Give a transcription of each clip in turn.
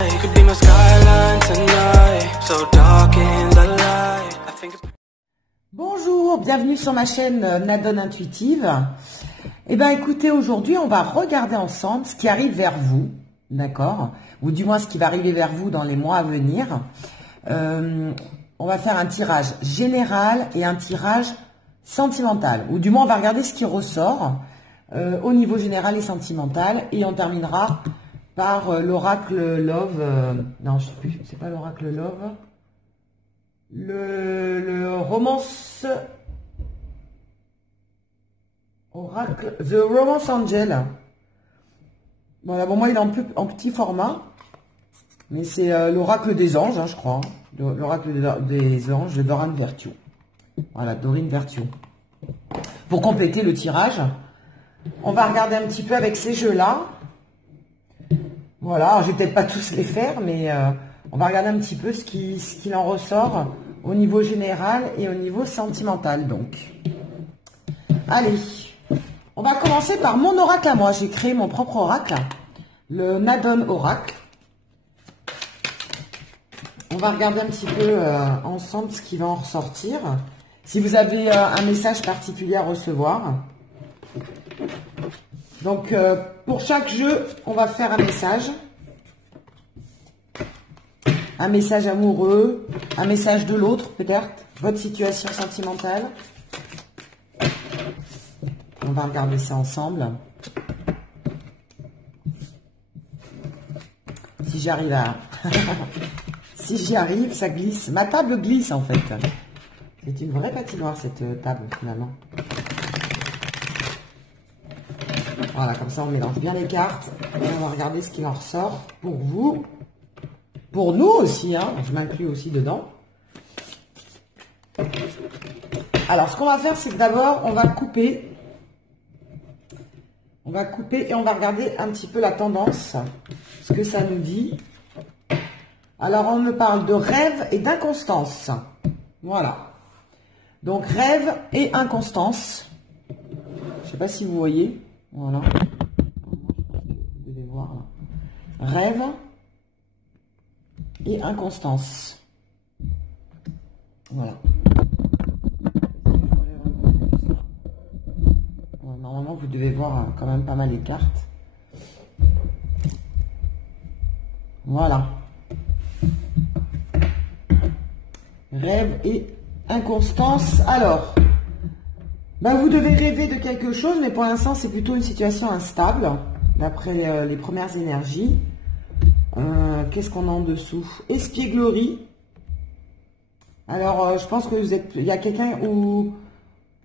Could be my skyline tonight, so dark in the light. I think. Bonjour, bienvenue sur ma chaîne Nadone Intuitive. Eh bien écoutez, aujourd'hui on va regarder ensemble ce qui arrive vers vous, d'accord? Ou du moins ce qui va arriver vers vous dans les mois à venir. On va faire un tirage général et un tirage sentimental. Ou du moins on va regarder ce qui ressort au niveau général et sentimental. Et on terminera par l'oracle Love. Non, je sais plus, c'est pas l'oracle Love. Le romance oracle, The Romance Angel. Voilà, bon moi il est en petit format, mais c'est l'oracle des anges, hein, je crois. L'oracle des anges de Doreen Virtue. Voilà, Doreen Virtue. Pour compléter le tirage, on va regarder un petit peu avec ces jeux-là. Voilà, je vais peut-être pas tous les faire, mais on va regarder un petit peu ce qu'il en ressort au niveau général et au niveau sentimental. Donc, allez, on va commencer par mon oracle à moi. J'ai créé mon propre oracle, le Nadone Oracle. On va regarder un petit peu ensemble ce qui va en ressortir. Si vous avez un message particulier à recevoir. Donc, pour chaque jeu, on va faire un message. Un message amoureux, un message de l'autre, peut-être, votre situation sentimentale. On va regarder ça ensemble. Si j'y arrive à... si j'y arrive, ça glisse. Ma table glisse, en fait. C'est une vraie patinoire, cette table, finalement. Voilà, comme ça, on mélange bien les cartes. Et on va regarder ce qu'il en ressort pour vous. Pour nous aussi, hein, je m'inclus aussi dedans. Alors, ce qu'on va faire, c'est que d'abord, on va couper. On va couper et on va regarder un petit peu la tendance, ce que ça nous dit. Alors, on me parle de rêve et d'inconstance. Voilà. Donc, rêve et inconstance. Je ne sais pas si vous voyez. Voilà. Vous devez voir. Rêve et inconstance. Voilà. Normalement, vous devez voir quand même pas mal les cartes. Voilà. Rêve et inconstance. Alors, ben vous devez rêver de quelque chose, mais pour l'instant, c'est plutôt une situation instable, d'après les premières énergies. Qu'est-ce qu'on a en dessous? Espièglerie. Alors, je pense que il y a quelqu'un où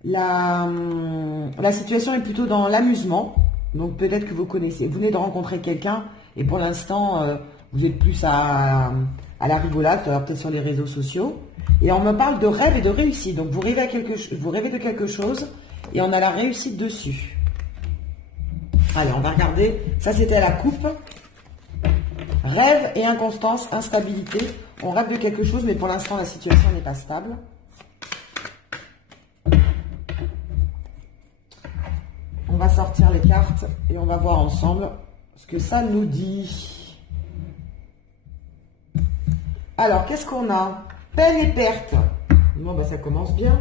la situation est plutôt dans l'amusement. Donc, peut-être que vous connaissez. Vous venez de rencontrer quelqu'un et pour l'instant, vous êtes plus à la rigolade, peut-être sur les réseaux sociaux. Et on me parle de rêve et de réussite. Donc, vous rêvez de quelque chose et on a la réussite dessus. Allez, on va regarder. Ça, c'était la coupe. Rêve et inconstance, instabilité. On rêve de quelque chose, mais pour l'instant, la situation n'est pas stable. On va sortir les cartes et on va voir ensemble ce que ça nous dit. Alors, qu'est-ce qu'on a? Peine et perte. Bon, bah, ça commence bien.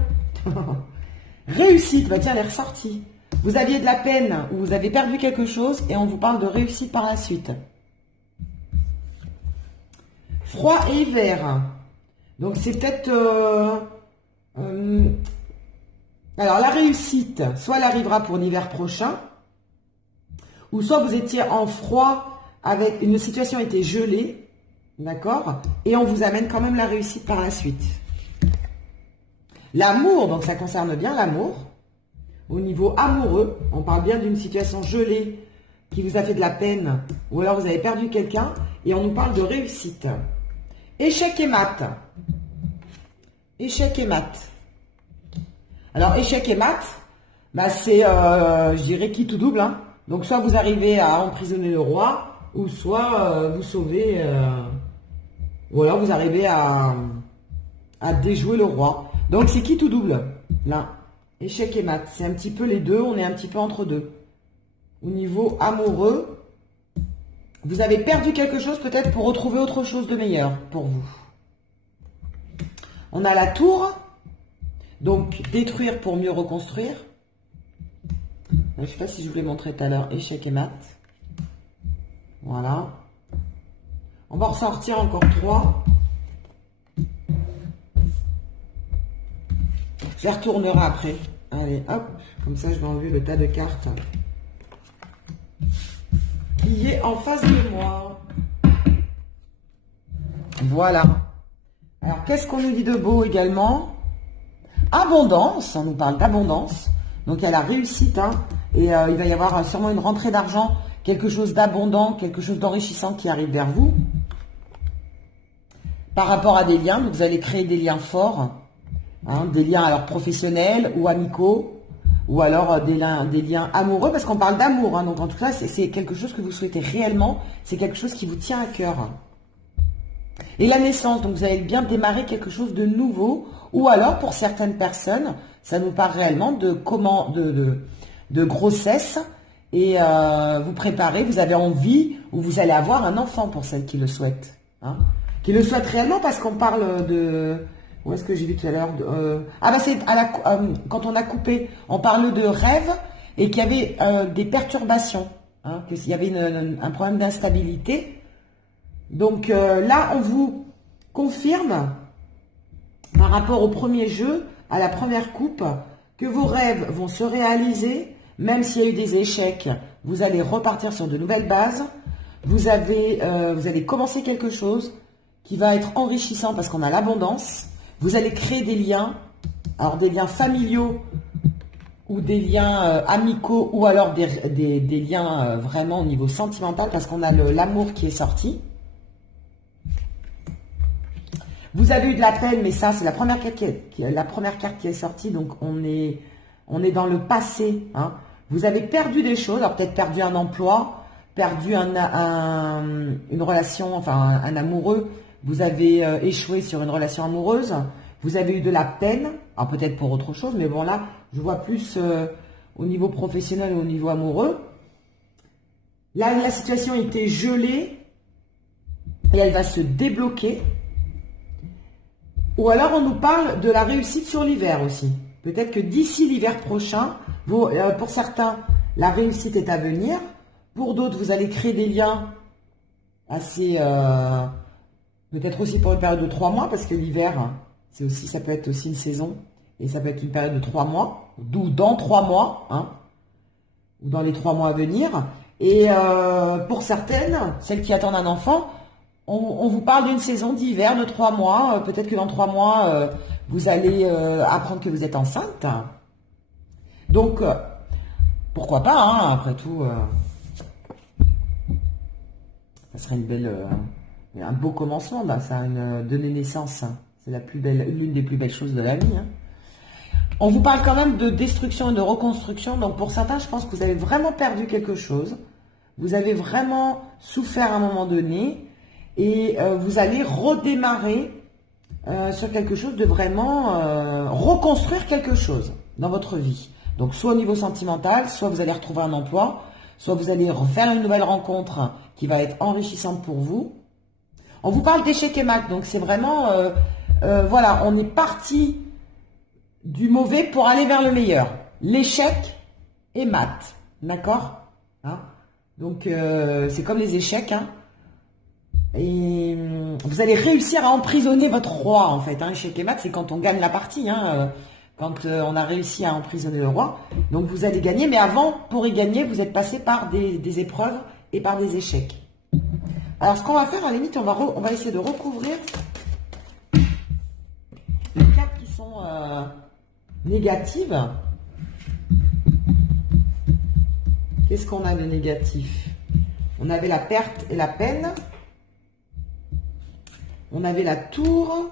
Réussite, bah tiens, elle est ressortie. Vous aviez de la peine ou vous avez perdu quelque chose et on vous parle de réussite par la suite. Froid et hiver. Donc, c'est peut-être... alors, la réussite, soit elle arrivera pour l'hiver prochain, ou soit vous étiez en froid, avec une situation était gelée, d'accord? Et on vous amène quand même la réussite par la suite. L'amour, donc ça concerne bien l'amour. Au niveau amoureux, on parle bien d'une situation gelée qui vous a fait de la peine, ou alors vous avez perdu quelqu'un, et on nous parle de réussite. Échec et mat. Échec et mat. Alors, échec et mat, bah, c'est, je dirais, qui tout double. Hein. Donc, soit vous arrivez à emprisonner le roi, ou soit vous sauvez, ou alors vous arrivez à déjouer le roi. Donc, c'est qui tout double, là. Échec et mat. C'est un petit peu les deux, on est un petit peu entre deux. Au niveau amoureux, Vous avez perdu quelque chose peut-être pour retrouver autre chose de meilleur pour vous. On a la tour. Donc, détruire pour mieux reconstruire. Je ne sais pas si je vous l'ai montré tout à l'heure. Échec et mat. Voilà. On va ressortir encore 3. Je les retournerai après. Allez, hop. Comme ça, je vais enlever le tas de cartes qui est en face de moi. Voilà. Alors, qu'est-ce qu'on nous dit de beau également? Abondance. On nous parle d'abondance. Donc, il y a la réussite. Hein, et il va y avoir sûrement une rentrée d'argent. Quelque chose d'abondant, quelque chose d'enrichissant qui arrive vers vous. Par rapport à des liens, donc vous allez créer des liens forts. Hein, des liens alors professionnels ou amicaux. Ou alors des liens amoureux, parce qu'on parle d'amour. Hein, donc en tout cas, c'est quelque chose que vous souhaitez réellement. C'est quelque chose qui vous tient à cœur. Et la naissance, donc vous allez bien démarrer quelque chose de nouveau. Ou alors, pour certaines personnes, ça nous parle réellement de grossesse. Et vous préparez, vous avez envie, ou vous allez avoir un enfant pour celles qui le souhaitent. Hein, qui le souhaitent réellement, parce qu'on parle de... Où est-ce que j'ai vu tout à l'heure c'est quand on a coupé, on parle de rêve et qu'il y avait des perturbations, hein, qu'il y avait un problème d'instabilité. Donc là, on vous confirme, par rapport au premier jeu, à la première coupe, que vos rêves vont se réaliser, même s'il y a eu des échecs, vous allez repartir sur de nouvelles bases. Vous allez commencer quelque chose qui va être enrichissant parce qu'on a l'abondance. Vous allez créer des liens, alors des liens familiaux ou des liens amicaux ou alors des liens vraiment au niveau sentimental parce qu'on a l'amour qui est sorti. Vous avez eu de la peine, mais ça c'est la première carte qui est sortie, donc on est dans le passé. Hein. Vous avez perdu des choses, alors peut-être perdu un emploi, perdu une relation, enfin un amoureux. Vous avez échoué sur une relation amoureuse, vous avez eu de la peine, alors peut-être pour autre chose, mais bon là, je vois plus au niveau professionnel ou au niveau amoureux. Là, la situation était gelée et elle va se débloquer. Ou alors, on nous parle de la réussite sur l'hiver aussi. Peut-être que d'ici l'hiver prochain, pour certains, la réussite est à venir. Pour d'autres, vous allez créer des liens assez... peut-être aussi pour une période de 3 mois, parce que l'hiver, ça peut être aussi une saison, et ça peut être une période de 3 mois, d'où dans 3 mois, hein, ou dans les 3 mois à venir. Et pour certaines, celles qui attendent un enfant, on vous parle d'une saison d'hiver de 3 mois. Peut-être que dans 3 mois, vous allez apprendre que vous êtes enceinte. Donc, pourquoi pas, hein, après tout, ça serait un beau commencement, bah, ça, donner naissance. C'est l'une des plus belles choses de la vie. Hein. On vous parle quand même de destruction et de reconstruction. Donc pour certains, je pense que vous avez vraiment perdu quelque chose. Vous avez vraiment souffert à un moment donné. Et vous allez redémarrer sur quelque chose de vraiment... reconstruire quelque chose dans votre vie. Donc soit au niveau sentimental, soit vous allez retrouver un emploi, soit vous allez refaire une nouvelle rencontre qui va être enrichissante pour vous. On vous parle d'échec et mat, donc c'est vraiment... voilà, on est parti du mauvais pour aller vers le meilleur. L'échec et mat, d'accord, hein. Donc, c'est comme les échecs, hein. Et vous allez réussir à emprisonner votre roi, en fait. Hein. Échec et mat, c'est quand on gagne la partie, hein, quand on a réussi à emprisonner le roi. Donc, vous allez gagner, mais avant, pour y gagner, vous êtes passé par des épreuves et par des échecs. Alors, ce qu'on va faire, à la limite, on va essayer de recouvrir les cartes qui sont négatives. Qu'est-ce qu'on a de négatif? On avait la perte et la peine. On avait la tour.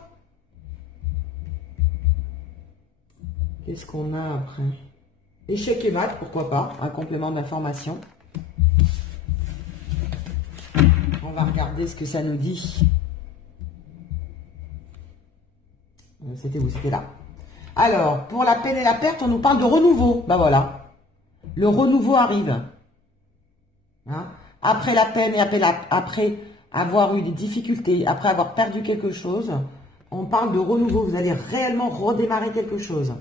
Qu'est-ce qu'on a après? Échec et mat, pourquoi pas? Un complément d'information. On va regarder ce que ça nous dit. C'était où? C'était là. Alors, pour la peine et la perte, on nous parle de renouveau. Ben voilà. Le renouveau arrive. Hein? après la peine et après avoir eu des difficultés, après avoir perdu quelque chose, on parle de renouveau. Vous allez réellement redémarrer quelque chose.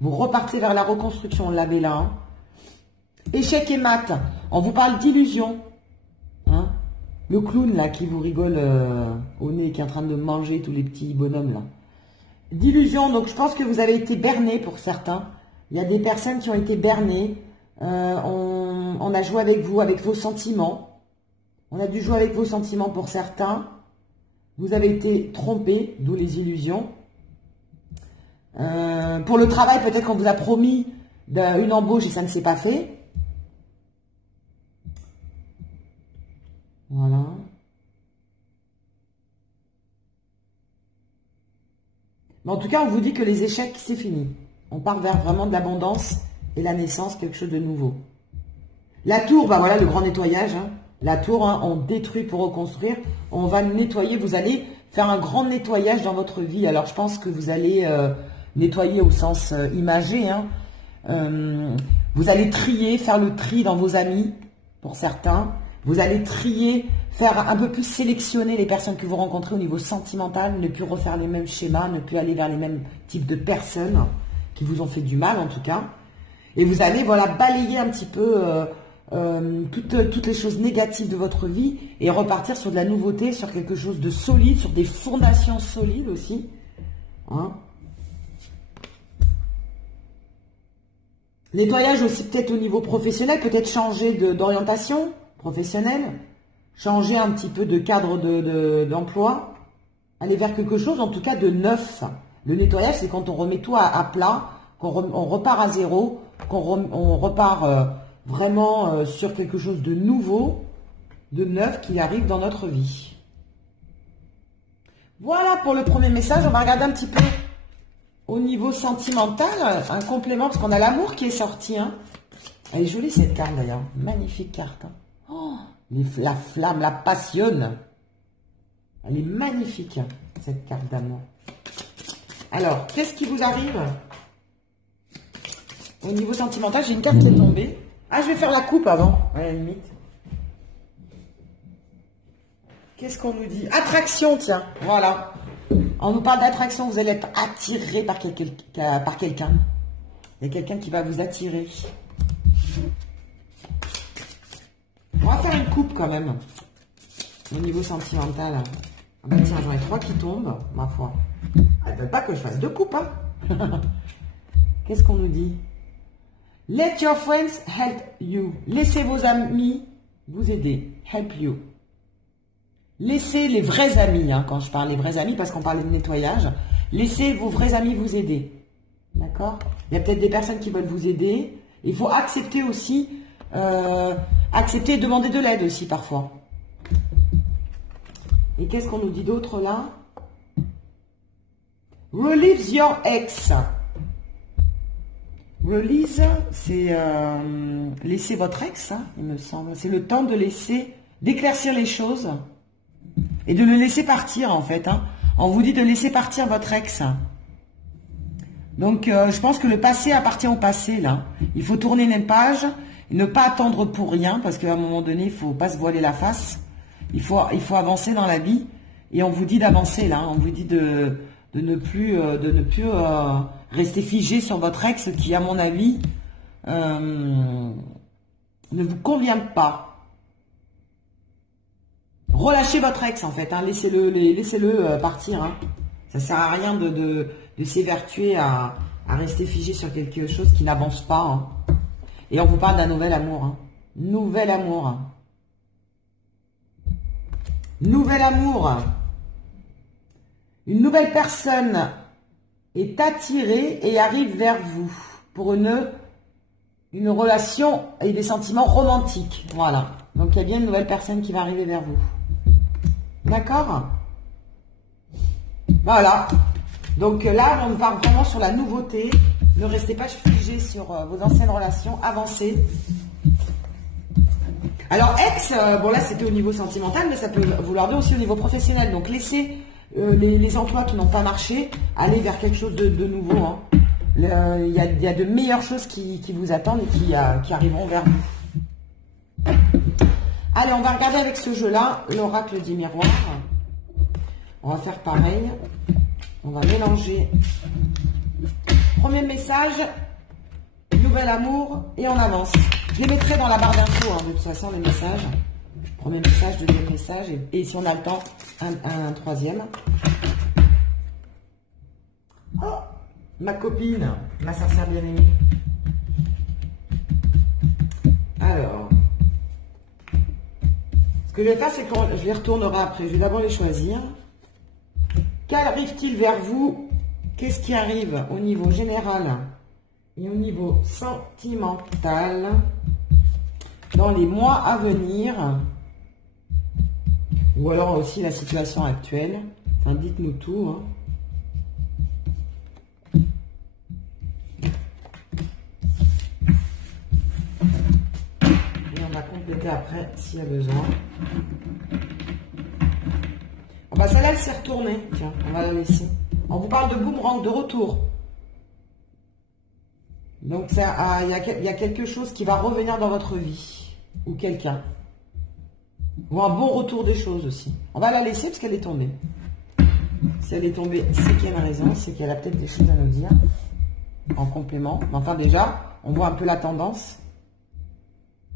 Vous repartez vers la reconstruction, la l'avez là. Hein. Échec et mat, on vous parle d'illusion. Hein. Le clown là qui vous rigole au nez, qui est en train de manger tous les petits bonhommes là. D'illusion, donc je pense que vous avez été berné pour certains. Il y a des personnes qui ont été bernées. On a joué avec vous, avec vos sentiments. On a dû jouer avec vos sentiments pour certains. Vous avez été trompé, d'où les illusions. Pour le travail, peut-être qu'on vous a promis une embauche et ça ne s'est pas fait. Voilà. Mais en tout cas, on vous dit que les échecs, c'est fini. On part vers vraiment de l'abondance et la naissance, quelque chose de nouveau. La tour, bah voilà le grand nettoyage. Hein. La tour, hein, on détruit pour reconstruire. On va nettoyer. Vous allez faire un grand nettoyage dans votre vie. Alors, je pense que vous allez nettoyer au sens imagé. Hein. Vous allez trier, faire le tri dans vos amis, pour certains. Vous allez trier, faire un peu plus sélectionner les personnes que vous rencontrez au niveau sentimental, ne plus refaire les mêmes schémas, ne plus aller vers les mêmes types de personnes qui vous ont fait du mal en tout cas. Et vous allez voilà balayer un petit peu toutes les choses négatives de votre vie et repartir sur de la nouveauté, sur quelque chose de solide, sur des fondations solides aussi. Hein. Nettoyage aussi peut-être au niveau professionnel, peut-être changer d'orientation professionnelle, changer un petit peu de cadre d'emploi, aller vers quelque chose en tout cas de neuf. Le nettoyage, c'est quand on remet tout à plat, on repart à zéro, on repart vraiment sur quelque chose de nouveau, de neuf qui arrive dans notre vie. Voilà pour le premier message. On va regarder un petit peu au niveau sentimental, un complément, parce qu'on a l'amour qui est sorti. Hein. Elle est jolie cette carte d'ailleurs, magnifique carte. Hein. Oh, la flamme, la passionne. Elle est magnifique, cette carte d'amour. Alors, qu'est-ce qui vous arrive au niveau sentimental? J'ai une carte qui est tombée. Ah, je vais faire la coupe avant, à la limite. Qu'est-ce qu'on nous dit? Attraction, tiens, voilà. On nous parle d'attraction, vous allez être attiré par quelqu'un. Il y a quelqu'un qui va vous attirer. On va faire une coupe quand même. Au niveau sentimental. Ah bah tiens, j'en ai 3 qui tombent, ma foi. Elles ne veulent pas que je fasse 2 coupes, hein. Qu'est-ce qu'on nous dit? Let your friends help you. Laissez vos amis vous aider. Help you. Laissez les vrais amis, hein, quand je parle des vrais amis, parce qu'on parle de nettoyage. Laissez vos vrais amis vous aider. D'accord? Il y a peut-être des personnes qui veulent vous aider. Il faut accepter aussi, accepter et demander de l'aide aussi parfois. Et qu'est-ce qu'on nous dit d'autre là? Release your ex. Release, c'est laisser votre ex, hein, il me semble. C'est le temps de laisser, d'éclaircir les choses et de le laisser partir en fait. Hein. On vous dit de laisser partir votre ex. Donc, je pense que le passé appartient au passé là. Il faut tourner une page, ne pas attendre pour rien parce qu'à un moment donné, il ne faut pas se voiler la face. Il faut avancer dans la vie et on vous dit d'avancer là. On vous dit de ne plus rester figé sur votre ex qui, à mon avis, ne vous convient pas. Relâchez votre ex en fait, hein. Laissez-le partir. Hein. Ça sert à rien de s'évertuer à rester figé sur quelque chose qui n'avance pas. Hein. Et on vous parle d'un nouvel amour. Hein. Nouvel amour. Hein. Nouvel amour. Une nouvelle personne est attirée et arrive vers vous pour une relation et des sentiments romantiques. Voilà. Donc, il y a bien une nouvelle personne qui va arriver vers vous. D'accord? Voilà. Donc là, on part vraiment sur la nouveauté. Ne restez pas figés sur vos anciennes relations. Avancez. Alors, ex, bon là, c'était au niveau sentimental, mais ça peut vouloir dire aussi au niveau professionnel. Donc, laissez les emplois qui n'ont pas marché aller vers quelque chose de nouveau. Hein. Il y a de meilleures choses qui vous attendent et qui arriveront vers vous. Allez, on va regarder avec ce jeu-là, l'oracle du miroir. On va faire pareil. On va mélanger. Premier message, nouvel amour, et on avance. Je les mettrai dans la barre d'infos, hein, de toute façon, les messages. Premier message, deuxième message, et si on a le temps, un troisième. Oh, ma copine, ma sorcière bien-aimée. Alors, ce que je vais faire, c'est que je les retournerai après. Je vais d'abord les choisir. Qu'arrive-t-il vers vous? Qu'est-ce qui arrive au niveau général et au niveau sentimental dans les mois à venir? Ou alors aussi la situation actuelle. Enfin, dites-nous tout. Hein. Et on va compléter après s'il y a besoin. Oh bah celle-là, elle s'est retournée. Tiens, on va la laisser. On vous parle de boomerang, de retour. Donc, il y a quelque chose qui va revenir dans votre vie. Ou quelqu'un. Ou un bon retour des choses aussi. On va la laisser parce qu'elle est tombée. Si elle est tombée, c'est qu'elle a raison. C'est qu'elle a peut-être des choses à nous dire. En complément. Mais enfin, déjà, on voit un peu la tendance.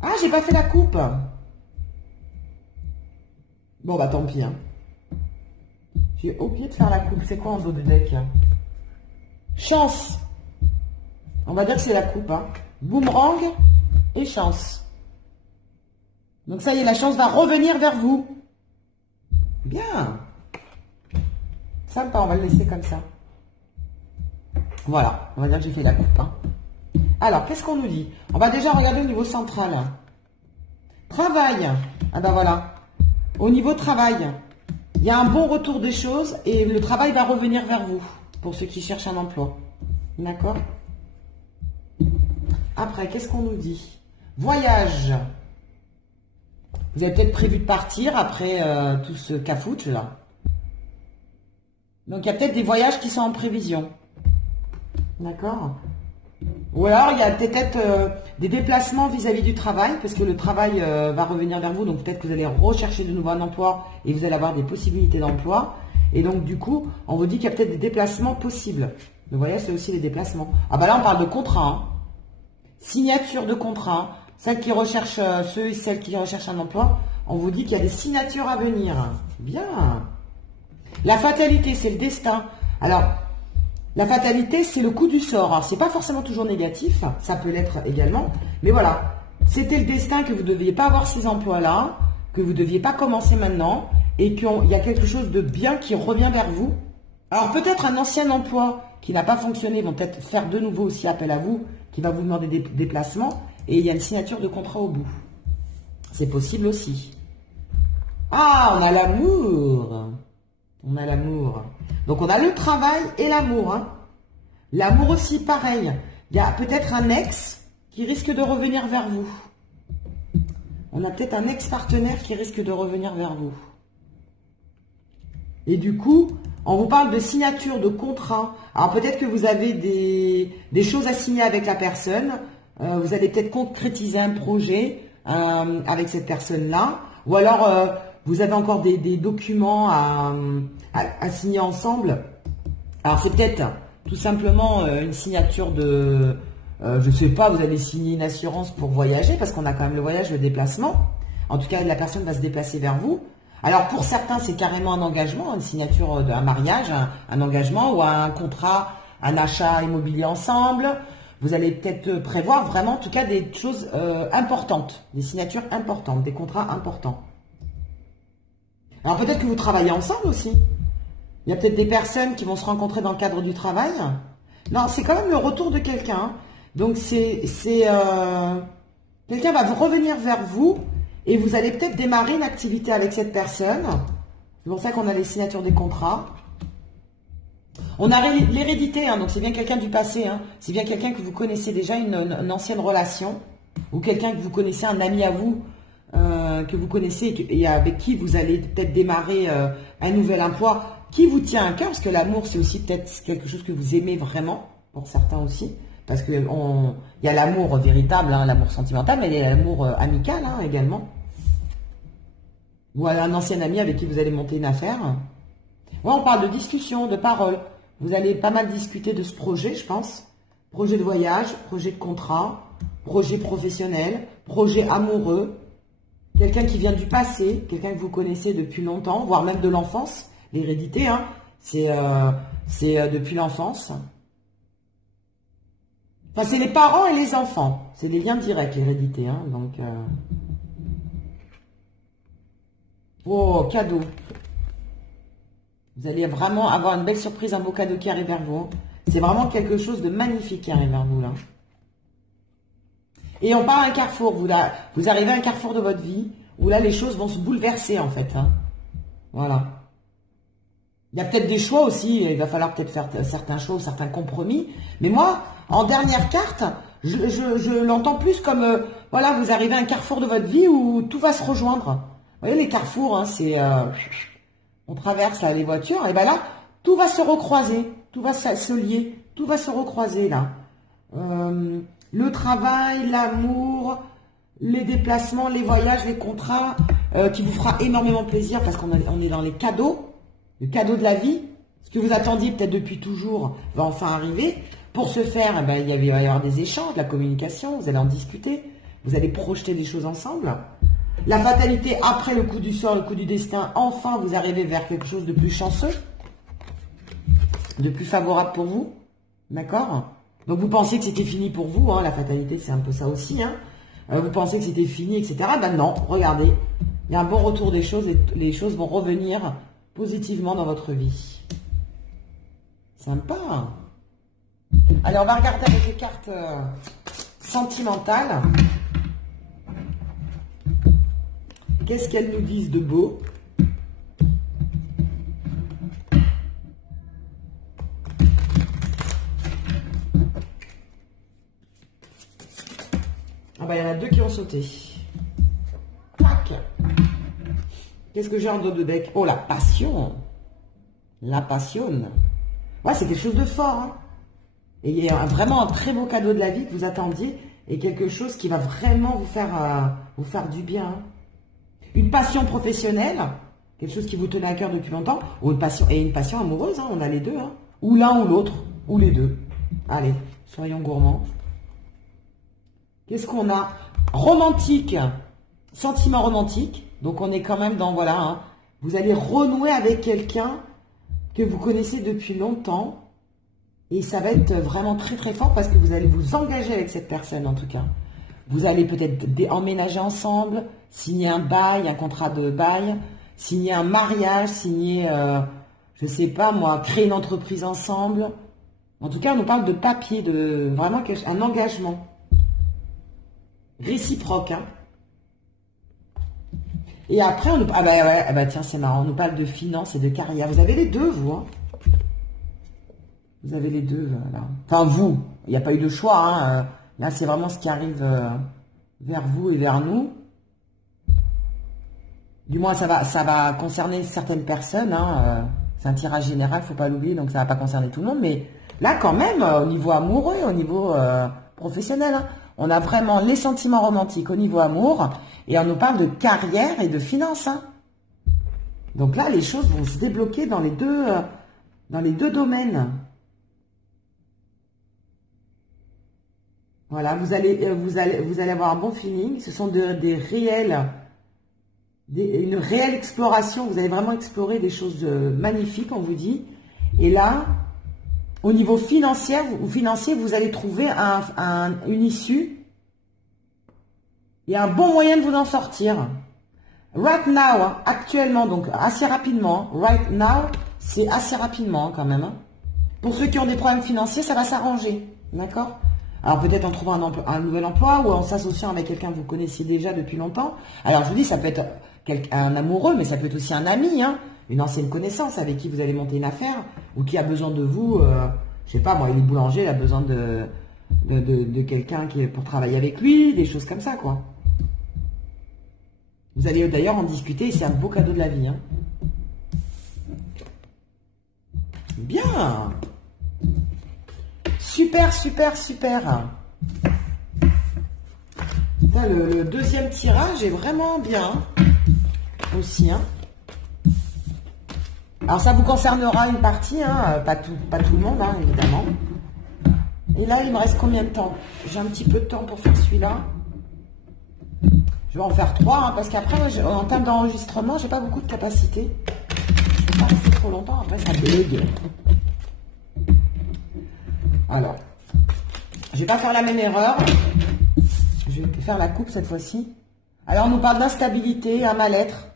Ah, j'ai pas fait la coupe. Bon, bah tant pis. Hein. J'ai oublié de faire la coupe. C'est quoi en dos du deck? Chance. On va dire que c'est la coupe. Hein. Boomerang et chance. Donc ça y est, la chance va revenir vers vous. Bien. Sympa, on va le laisser comme ça. Voilà, on va dire que j'ai fait la coupe. Hein. Alors, qu'est-ce qu'on nous dit? On va déjà regarder au niveau central. Travail. Ah ben voilà. Au niveau travail, il y a un bon retour des choses et le travail va revenir vers vous. Pour ceux qui cherchent un emploi. D'accord? Après, qu'est-ce qu'on nous dit? Voyage. Vous avez peut-être prévu de partir après tout ce cafouche là. Donc il y a peut-être des voyages qui sont en prévision. D'accord? Ou alors il y a peut-être des déplacements vis-à-vis du travail, parce que le travail va revenir vers vous, donc peut-être que vous allez rechercher de nouveau un emploi et vous allez avoir des possibilités d'emploi. Et donc du coup, on vous dit qu'il y a peut-être des déplacements possibles. Le voyage, c'est aussi les déplacements. Ah bah là, on parle de contrat. Hein. Signature de contrat. Celles qui recherchent, ceux et celles qui recherchent un emploi, on vous dit qu'il y a des signatures à venir. Bien. La fatalité, c'est le destin. Alors, la fatalité, c'est le coup du sort. Alors, c'est pas forcément toujours négatif, ça peut l'être également. Mais voilà, c'était le destin que vous ne deviez pas avoir ces emplois-là, que vous ne deviez pas commencer maintenant, et qu'il y a quelque chose de bien qui revient vers vous. Alors, peut-être un ancien emploi qui n'a pas fonctionné, vont peut-être faire de nouveau aussi appel à vous, qui va vous demander des déplacements. Et il y a une signature de contrat au bout. C'est possible aussi. Ah, on a l'amour. On a l'amour. Donc, on a le travail et l'amour. Hein. L'amour aussi, pareil. Il y a peut-être un ex qui risque de revenir vers vous. On a peut-être un ex-partenaire qui risque de revenir vers vous. Et du coup, on vous parle de signature de contrat. Alors, peut-être que vous avez des choses à signer avec la personne. Vous allez peut-être concrétiser un projet avec cette personne-là. Ou alors, vous avez encore des documents à signer ensemble. Alors, c'est peut-être tout simplement une signature de... je ne sais pas, vous allez signer une assurance pour voyager, parce qu'on a quand même le voyage, le déplacement. En tout cas, la personne va se déplacer vers vous. Alors, pour certains, c'est carrément un engagement, une signature d'un mariage, un engagement ou un contrat, un achat immobilier ensemble. Vous allez peut-être prévoir vraiment, en tout cas, des choses importantes, des signatures importantes, des contrats importants. Alors, peut-être que vous travaillez ensemble aussi. Il y a peut-être des personnes qui vont se rencontrer dans le cadre du travail. Non, c'est quand même le retour de quelqu'un. Donc, quelqu'un va vous revenir vers vous et vous allez peut-être démarrer une activité avec cette personne. C'est pour ça qu'on a les signatures des contrats. On a l'hérédité, hein, donc c'est bien quelqu'un du passé. Hein. C'est bien quelqu'un que vous connaissez déjà, une ancienne relation. Ou quelqu'un que vous connaissez, un ami à vous, que vous connaissez et avec qui vous allez peut-être démarrer un nouvel emploi qui vous tient à cœur. Parce que l'amour, c'est aussi peut-être quelque chose que vous aimez vraiment, pour certains aussi. Parce qu'il y a l'amour véritable, hein, l'amour sentimental, mais il y a l'amour amical hein, également. Ou à un ancien ami avec qui vous allez monter une affaire. Ouais, on parle de discussion, de parole. Vous allez pas mal discuter de ce projet, je pense. Projet de voyage, projet de contrat, projet professionnel, projet amoureux. Quelqu'un qui vient du passé, quelqu'un que vous connaissez depuis longtemps, voire même de l'enfance. L'hérédité, hein, c'est depuis l'enfance. Enfin, c'est les parents et les enfants. C'est des liens directs, l'hérédité. Hein, donc, oh, cadeau. Vous allez vraiment avoir une belle surprise, un beau cadeau qui arrive vers vous. C'est vraiment quelque chose de magnifique qui arrive vers vous, là. Et on part à un carrefour. Vous arrivez à un carrefour de votre vie où là, les choses vont se bouleverser, en fait. Hein. Voilà. Il y a peut-être des choix aussi. Il va falloir peut-être faire certains choix, certains compromis. Mais moi, en dernière carte, je l'entends plus comme... voilà, vous arrivez à un carrefour de votre vie où tout va se rejoindre. Vous voyez, les carrefours, hein, c'est... on traverse là, les voitures. Et bien là, tout va se recroiser. Tout va se lier. Tout va se recroiser, là. Le travail, l'amour, les déplacements, les voyages, les contrats, qui vous fera énormément plaisir parce qu'on est dans les cadeaux, le cadeau de la vie. Ce que vous attendiez peut-être depuis toujours va enfin arriver. Pour ce faire, eh ben, il va y avoir des échanges, de la communication, vous allez en discuter, vous allez projeter des choses ensemble. La fatalité, après le coup du sort, le coup du destin, enfin vous arrivez vers quelque chose de plus chanceux, de plus favorable pour vous, d'accord ? Donc vous pensiez que c'était fini pour vous, hein, la fatalité c'est un peu ça aussi, hein. Vous pensez que c'était fini, etc. Ben non, regardez, il y a un bon retour des choses et les choses vont revenir positivement dans votre vie. Sympa. Allez, on va regarder avec les cartes sentimentales. Qu'est-ce qu'elles nous disent de beau ? Ah bah il y en a deux qui ont sauté. Tac. Qu'est-ce que j'ai en dos de bec? Oh, la passion. La passion. Ouais, c'est quelque chose de fort. Hein. Et il y a vraiment un très beau cadeau de la vie que vous attendiez et quelque chose qui va vraiment vous faire du bien. Hein. Une passion professionnelle, quelque chose qui vous tenait à cœur depuis longtemps, ou une passion amoureuse, hein, on a les deux. Hein. Ou l'un ou l'autre, ou les deux. Allez, soyons gourmands. Qu'est-ce qu'on a? Romantique, sentiment romantique. Donc on est quand même dans, voilà, hein, vous allez renouer avec quelqu'un que vous connaissez depuis longtemps. Et ça va être vraiment très très fort parce que vous allez vous engager avec cette personne en tout cas. Vous allez peut-être emménager ensemble, signer un bail, un contrat de bail, signer un mariage, signer, je sais pas moi, créer une entreprise ensemble. En tout cas, on nous parle de papier, de vraiment un engagement réciproque. Hein. Et après, tiens, c'est marrant, on nous parle de finances et de carrière. Vous avez les deux, vous. Hein. Vous avez les deux, là. Enfin, vous, il n'y a pas eu de choix. Hein. Là, c'est vraiment ce qui arrive vers vous et vers nous. Du moins, ça va concerner certaines personnes. Hein. C'est un tirage général, il ne faut pas l'oublier, donc ça ne va pas concerner tout le monde. Mais là, quand même, au niveau amoureux, au niveau professionnel, hein, on a vraiment les sentiments romantiques au niveau amour. Et on nous parle de carrière et de finances. Hein. Donc là, les choses vont se débloquer dans les deux domaines. Voilà, vous allez avoir un bon feeling. Ce sont une réelle exploration. Vous allez vraiment explorer des choses magnifiques, on vous dit. Et là, au niveau financier, vous allez trouver une issue et un bon moyen de vous en sortir. Right now, hein, actuellement, donc assez rapidement. Right now, c'est assez rapidement hein, quand même. Hein. Pour ceux qui ont des problèmes financiers, ça va s'arranger. D'accord ? Alors peut-être en trouvant un nouvel emploi ou en s'associant avec quelqu'un que vous connaissiez déjà depuis longtemps. Alors je vous dis, ça peut être un amoureux, mais ça peut être aussi un ami, hein, une ancienne connaissance avec qui vous allez monter une affaire ou qui a besoin de vous. Je sais pas, moi, il est boulanger, il a besoin de quelqu'un pour travailler avec lui, des choses comme ça, quoi. Vous allez d'ailleurs en discuter et c'est un beau cadeau de la vie. Hein. Bien. Super, super, super. Là, le deuxième tirage est vraiment bien. aussi. Hein. Alors ça vous concernera une partie, hein, pas tout le monde, hein, évidemment. Et là, il me reste combien de temps? J'ai un petit peu de temps pour faire celui-là. Je vais en faire 3, hein, parce qu'après, en termes d'enregistrement, j'ai pas beaucoup de capacité. Je ne peux pas rester trop longtemps, après ça bug. Alors, je vais pas faire la même erreur. Je vais faire la coupe cette fois-ci. Alors, on nous parle d'instabilité, un mal-être.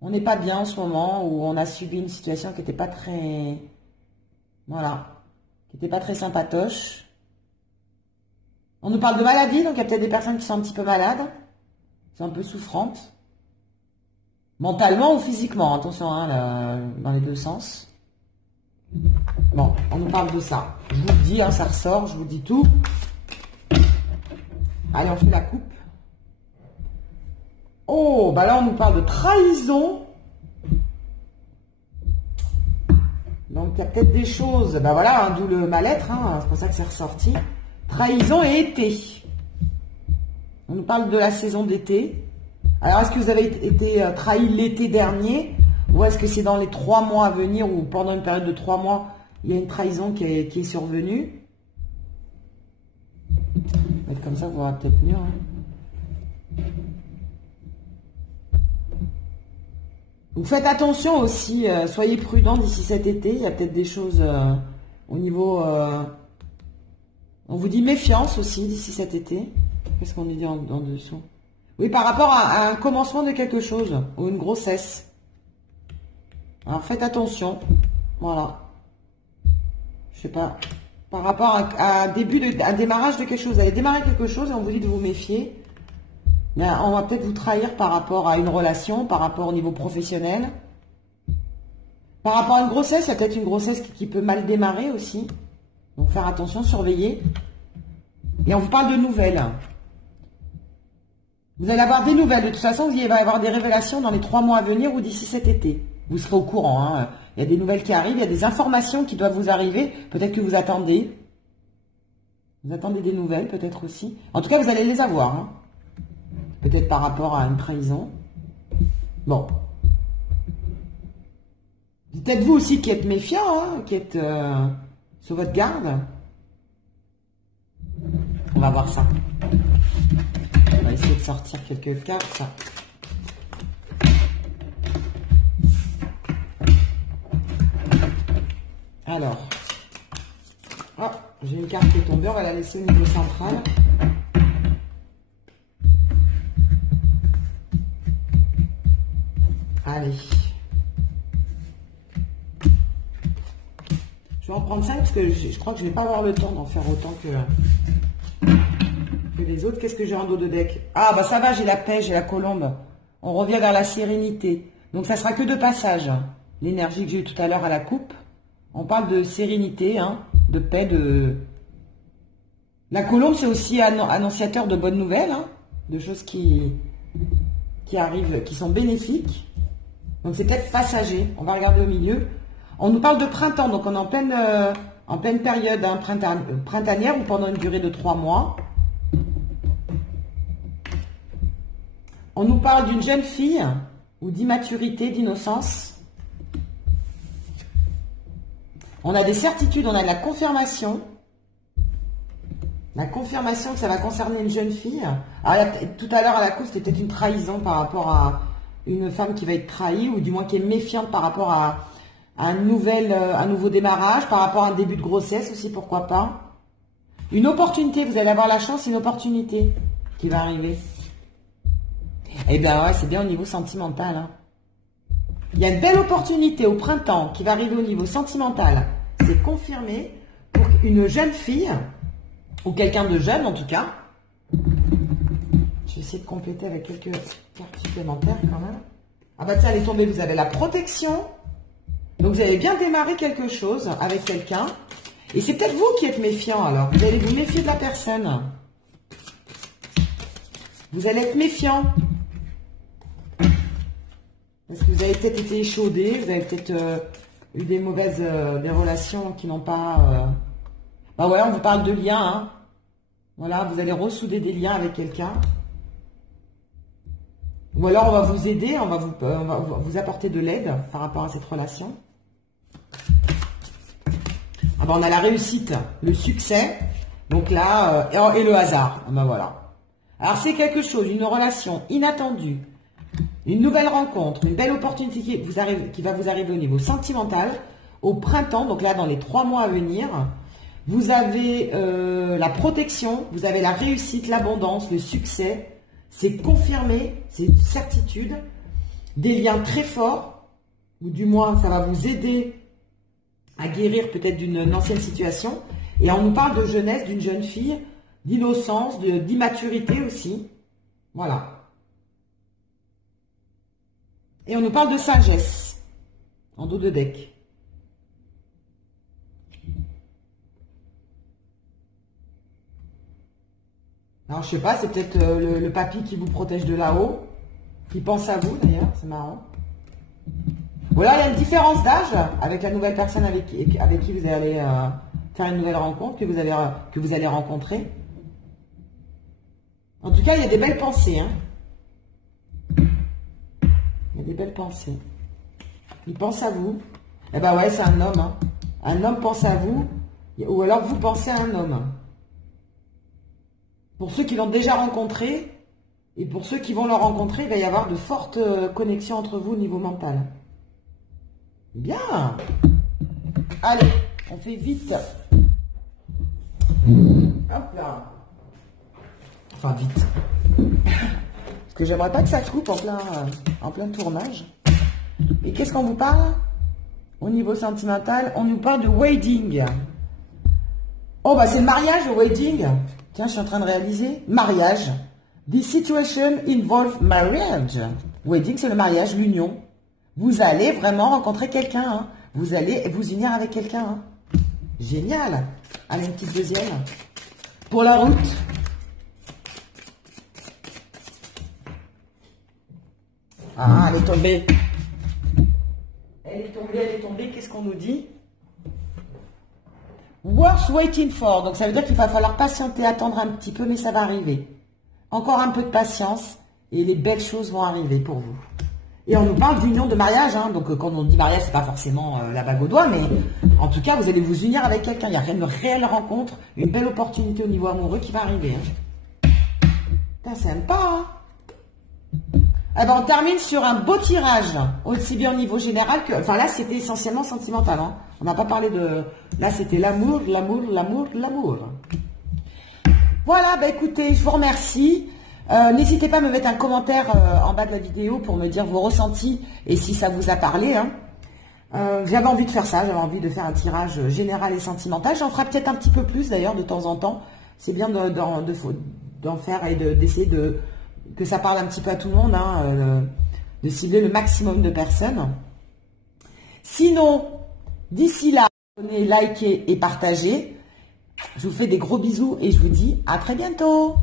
On n'est pas bien en ce moment, où on a subi une situation qui n'était pas très... Voilà. Qui n'était pas très sympatoche. On nous parle de maladie, donc il y a peut-être des personnes qui sont un petit peu malades. Qui sont un peu souffrantes. Mentalement ou physiquement, attention, hein, dans les deux sens. Bon, on nous parle de ça. Je vous le dis, hein, ça ressort, je vous dis tout. Allez, on fait la coupe. Oh, bah là, on nous parle de trahison. Donc, il y a peut-être des choses. Ben voilà, hein, d'où le mal-être. Hein, c'est pour ça que c'est ressorti. Trahison et été. On nous parle de la saison d'été. Alors, est-ce que vous avez été trahi l'été dernier? Ou est-ce que c'est dans les 3 mois à venir ou pendant une période de 3 mois, il y a une trahison qui est survenue? On va être comme ça, vous verrez peut-être mieux. Hein. Donc faites attention aussi, soyez prudents d'ici cet été. Il y a peut-être des choses au niveau... on vous dit méfiance aussi d'ici cet été. Qu'est-ce qu'on dit en dessous? Oui, par rapport à un commencement de quelque chose ou une grossesse. Alors faites attention. Voilà. Je sais pas. Par rapport à un démarrage de quelque chose. Vous allez démarrer quelque chose et on vous dit de vous méfier. Là, on va peut-être vous trahir par rapport à une relation, par rapport au niveau professionnel. Par rapport à une grossesse, il y a peut-être une grossesse qui peut mal démarrer aussi. Donc faire attention, surveiller. Et on vous parle de nouvelles. Vous allez avoir des nouvelles. De toute façon, vous allez avoir des révélations dans les 3 mois à venir ou d'ici cet été. Vous serez au courant. Hein. Il y a des nouvelles qui arrivent, il y a des informations qui doivent vous arriver. Peut-être que vous attendez. Vous attendez des nouvelles, peut-être aussi. En tout cas, vous allez les avoir. Hein. Peut-être par rapport à une trahison. Bon. Peut-être vous aussi qui êtes méfiant, hein, qui êtes sur votre garde. On va voir ça. On va essayer de sortir quelques cartes. Alors. Oh, j'ai une carte qui est tombée. On va la laisser au niveau central. Allez. Je vais en prendre 5 parce que je crois que je ne vais pas avoir le temps d'en faire autant que les autres. Qu'est-ce que j'ai en dos de deck? Ah, bah ça va, j'ai la paix, j'ai la colombe. On revient vers la sérénité. Donc, ça sera que 2 passages. L'énergie que j'ai eue tout à l'heure à la coupe. On parle de sérénité, hein, de paix, de... La colombe, c'est aussi annonciateur de bonnes nouvelles, hein, de choses qui arrivent, qui sont bénéfiques. Donc, c'est peut-être passager. On va regarder au milieu. On nous parle de printemps, donc on est en pleine période hein, printanière ou pendant une durée de 3 mois. On nous parle d'une jeune fille ou d'immaturité, d'innocence. On a des certitudes, on a de la confirmation. La confirmation que ça va concerner une jeune fille. Alors, tout à l'heure à la coupe, c'était peut-être une trahison par rapport à une femme qui va être trahie ou du moins qui est méfiante par rapport à un nouveau démarrage, par rapport à un début de grossesse aussi, pourquoi pas. Une opportunité, vous allez avoir la chance, une opportunité qui va arriver. Eh bien ouais, c'est bien au niveau sentimental. Hein. Il y a une belle opportunité au printemps qui va arriver au niveau sentimental. C'est confirmé pour une jeune fille, ou quelqu'un de jeune en tout cas. Je vais essayer de compléter avec quelques cartes supplémentaires quand même. Ah bah tiens, elle est tombée, vous avez la protection. Donc vous avez bien démarré quelque chose avec quelqu'un. Et c'est peut-être vous qui êtes méfiant alors. Vous allez vous méfier de la personne. Vous allez être méfiant. Parce que vous avez peut-être été échaudé, vous avez peut-être eu des mauvaises des relations qui n'ont pas... Bah voilà, on vous parle de liens. Hein. Voilà, vous allez ressouder des liens avec quelqu'un. Ou alors on va vous aider, on va vous apporter de l'aide par rapport à cette relation. Ah ben, on a la réussite, le succès, donc là, et le hasard. Ah ben voilà. Alors c'est quelque chose, une relation inattendue, une nouvelle rencontre, une belle opportunité qui va vous arriver au niveau sentimental, au printemps, donc là dans les 3 mois à venir. Vous avez la protection, vous avez la réussite, l'abondance, le succès. C'est confirmé, c'est une certitude. Des liens très forts, ou du moins ça va vous aider à guérir peut-être d'une ancienne situation. Et on nous parle de jeunesse, d'une jeune fille, d'innocence, d'immaturité aussi. Voilà. Et on nous parle de sagesse, en dos de deck. Alors, je sais pas, c'est peut-être le papy qui vous protège de là-haut, qui pense à vous d'ailleurs, c'est marrant. Voilà, il y a une différence d'âge avec la nouvelle personne avec qui vous allez faire une nouvelle rencontre, que vous allez rencontrer. En tout cas, il y a des belles pensées. Hein. Il y a des belles pensées. Il pense à vous. Eh ben ouais, c'est un homme. Hein. Un homme pense à vous, ou alors vous pensez à un homme. Pour ceux qui l'ont déjà rencontré, et pour ceux qui vont le rencontrer, il va y avoir de fortes connexions entre vous au niveau mental. Bien. Allez, on fait vite. Hop là. Enfin, vite. Parce que j'aimerais pas que ça se coupe en plein tournage. Et qu'est-ce qu'on vous parle? Au niveau sentimental, on nous parle de wedding. Oh, bah c'est le mariage, le wedding. Tiens, je suis en train de réaliser. Mariage. The situation involves marriage. Wedding, c'est le mariage, l'union. Vous allez vraiment rencontrer quelqu'un. Hein. Vous allez vous unir avec quelqu'un. Hein. Génial. Allez, une petite deuxième. Pour la route. Ah, elle est tombée. Elle est tombée. Qu'est-ce qu'on nous dit? Worth waiting for. Donc, ça veut dire qu'il va falloir patienter, attendre un petit peu, mais ça va arriver. Encore un peu de patience et les belles choses vont arriver pour vous. Et on nous parle d'union de mariage. Hein. Donc, quand on dit mariage, c'est pas forcément la bague au doigt, mais en tout cas, vous allez vous unir avec quelqu'un. Il y a une réelle rencontre, une belle opportunité au niveau amoureux qui va arriver. Hein. Putain, c'est sympa, hein. Eh ben, on termine sur un beau tirage, aussi bien au niveau général que... Enfin, là, c'était essentiellement sentimental. Hein. On n'a pas parlé de... Là, c'était l'amour, l'amour, l'amour, l'amour. Voilà, bah écoutez, je vous remercie. N'hésitez pas à me mettre un commentaire en bas de la vidéo pour me dire vos ressentis et si ça vous a parlé. Hein. J'avais envie de faire ça, j'avais envie de faire un tirage général et sentimental. J'en ferai peut-être un petit peu plus d'ailleurs de temps en temps. C'est bien d'en faire et d'essayer que ça parle un petit peu à tout le monde, hein, de cibler le maximum de personnes. Sinon, d'ici là, abonnez, likez et partagez. Je vous fais des gros bisous et je vous dis à très bientôt.